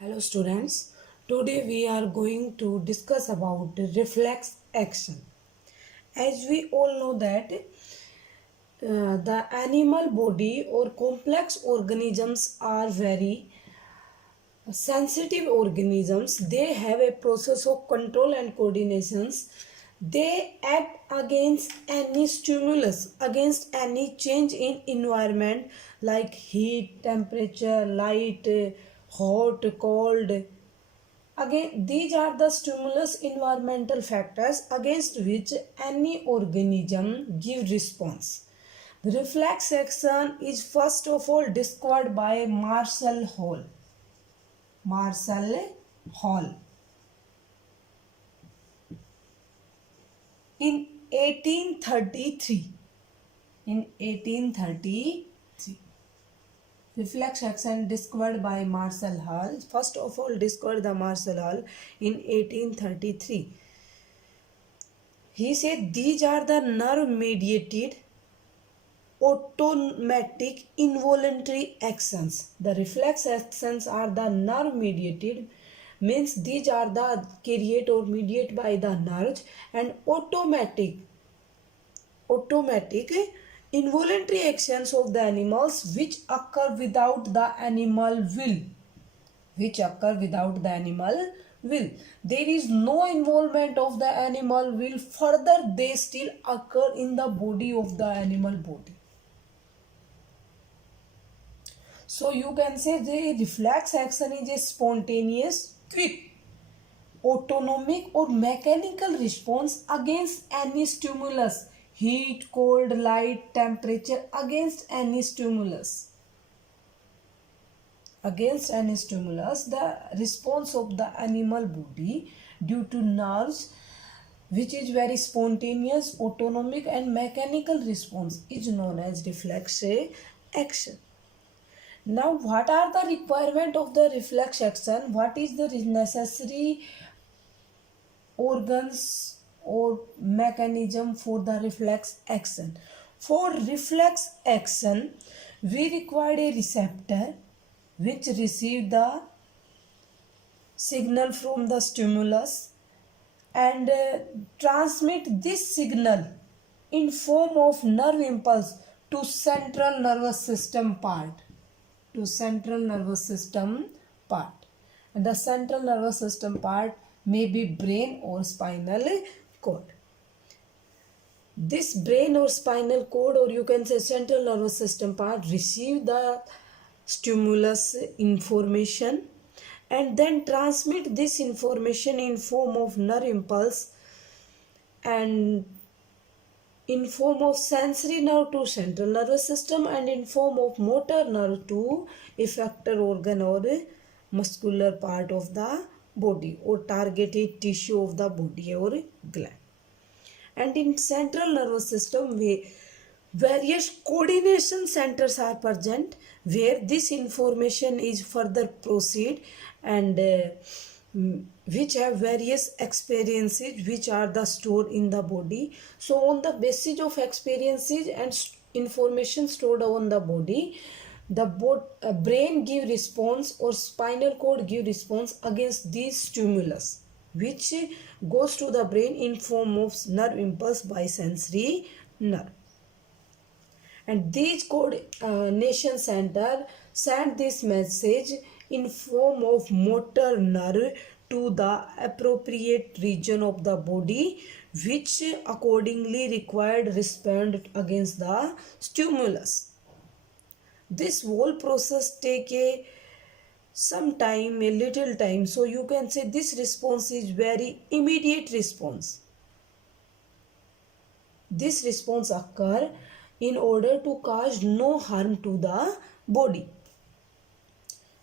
Hello students, today we are going to discuss about reflex action. As we all know that the animal body or complex organisms are very sensitive organisms. They have a process of control and coordinations. They act against any stimulus, against any change in environment like heat, temperature, light, hot, cold. Again, these are the stimulus environmental factors against which any organism give response. The reflex action is first of all discovered by Marshall Hall. Marshall Hall in 1833. In 1833. Reflex action discovered by Marshall Hall. First of all discovered the Marshall Hall in 1833. He said these are the nerve mediated automatic involuntary actions. The reflex actions are the nerve mediated, means these are the carried or mediated by the nerves, and automatic involuntary actions of the animals which occur without the animal will. There is no involvement of the animal will, further they still occur in the body of the animal body. So you can say the reflex action is a spontaneous, quick, autonomic or mechanical response against any stimulus, heat, cold, light, temperature, against any stimulus. The response of the animal body due to nerves, which is very spontaneous, autonomic and mechanical response, is known as reflex action. Now, what are the requirement of the reflex action? What is the necessary organs or mechanism for the reflex action? For reflex action, we require a receptor which receive the signal from the stimulus and transmit this signal in form of nerve impulse to central nervous system part. And the central nervous system part may be brain or spinal cord. This brain or spinal cord, or you can say central nervous system part, receive the stimulus information and then transmit this information in form of nerve impulse and in form of sensory nerve to central nervous system and in form of motor nerve to effector organ or muscular part of the body or targeted tissue of the body or gland. And in central nervous system, various coordination centers are present where this information is further proceed and which have various experiences which are the stored in the body. So on the basis of experiences and information stored on the body, the brain give response or spinal cord give response against these stimulus which goes to the brain in form of nerve impulse by sensory nerve. And these coordination center send this message in form of motor nerve to the appropriate region of the body which accordingly required respond against the stimulus. This whole process take a little time, so you can say this response is very immediate response. This response occur in order to cause no harm to the body.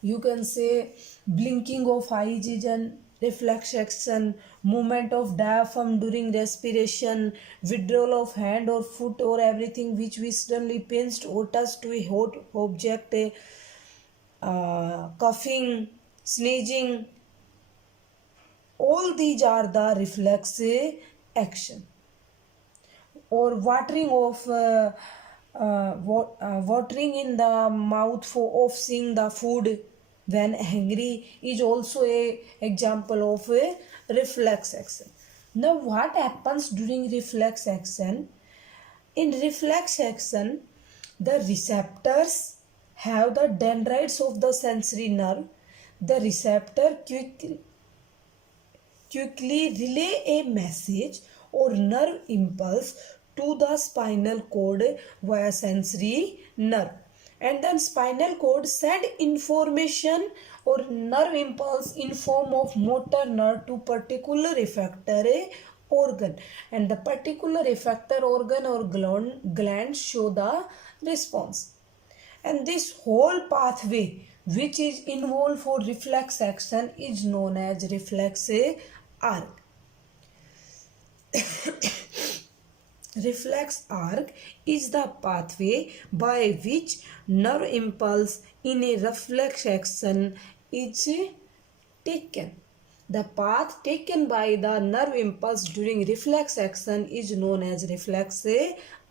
You can say blinking of eyes is an reflex action, movement of diaphragm during respiration, withdrawal of hand or foot or everything which we suddenly pinched or touched to a hot object, coughing, sneezing, all these are the reflex action. Or watering in the mouth for of seeing the food, when angry is also a example of a reflex action. Now what happens during reflex action? In reflex action, the receptors have the dendrites of the sensory nerve. The receptor quickly relay a message or nerve impulse to the spinal cord via sensory nerve, and then spinal cord send information or nerve impulse in form of motor nerve to particular effector organ, and the particular effector organ or gland show the response. And this whole pathway which is involved for reflex action is known as reflex arc. Reflex arc is the pathway by which nerve impulse in a reflex action is taken. The path taken by the nerve impulse during reflex action is known as reflex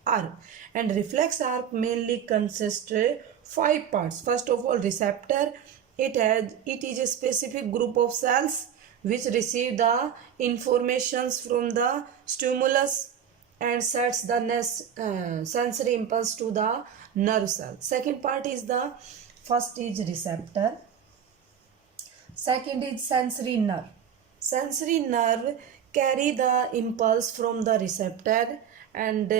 arc. And reflex arc mainly consists of 5 parts. First of all, receptor. It is a specific group of cells which receive the informations from the stimulus and sets the sensory impulse to the nerve cell. Second part is the first is receptor. Second is sensory nerve. Sensory nerve carry the impulse from the receptor and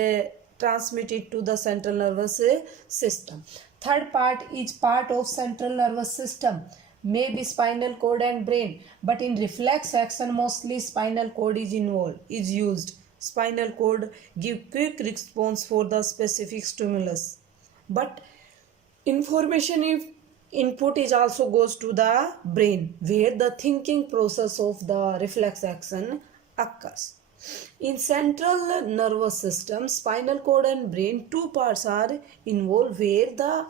transmit it to the central nervous system. Third part is part of central nervous system, may be spinal cord and brain, but in reflex action mostly spinal cord is used. Spinal cord give quick response for the specific stimulus, but information if input is also goes to the brain where the thinking process of the reflex action occurs. In central nervous system, spinal cord and brain, two parts are involved where the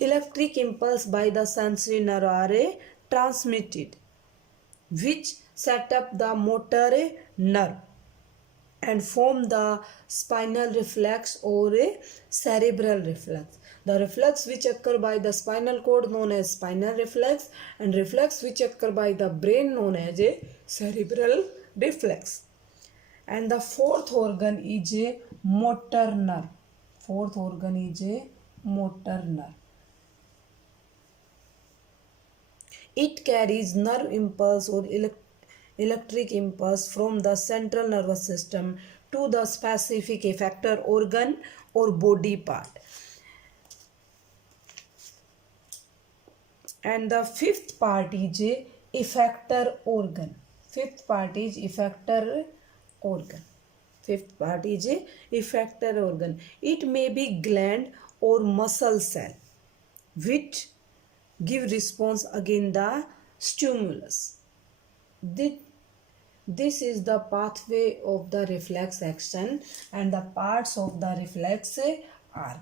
electric impulse by the sensory nerve are transmitted, which set up the motor nerve and form the spinal reflex or a cerebral reflex. The reflex which occur by the spinal cord known as spinal reflex, and reflex which occur by the brain known as a cerebral reflex. And the fourth organ is a motor nerve. Fourth organ is a motor nerve. It carries nerve impulse or electric impulse from the central nervous system to the specific effector organ or body part. And the fifth part is a effector organ. Fifth part is effector organ. Fifth part is a effector organ. It may be gland or muscle cell which give response against the stimulus. This is the pathway of the reflex action and the parts of the reflex arc.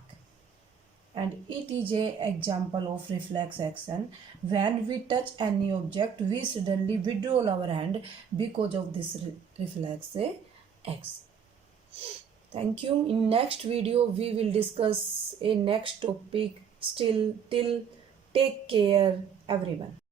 And it is an example of reflex action. When we touch any object, we suddenly withdraw our hand because of this reflex action. Thank you. In next video, we will discuss a next topic. Till take care, everyone.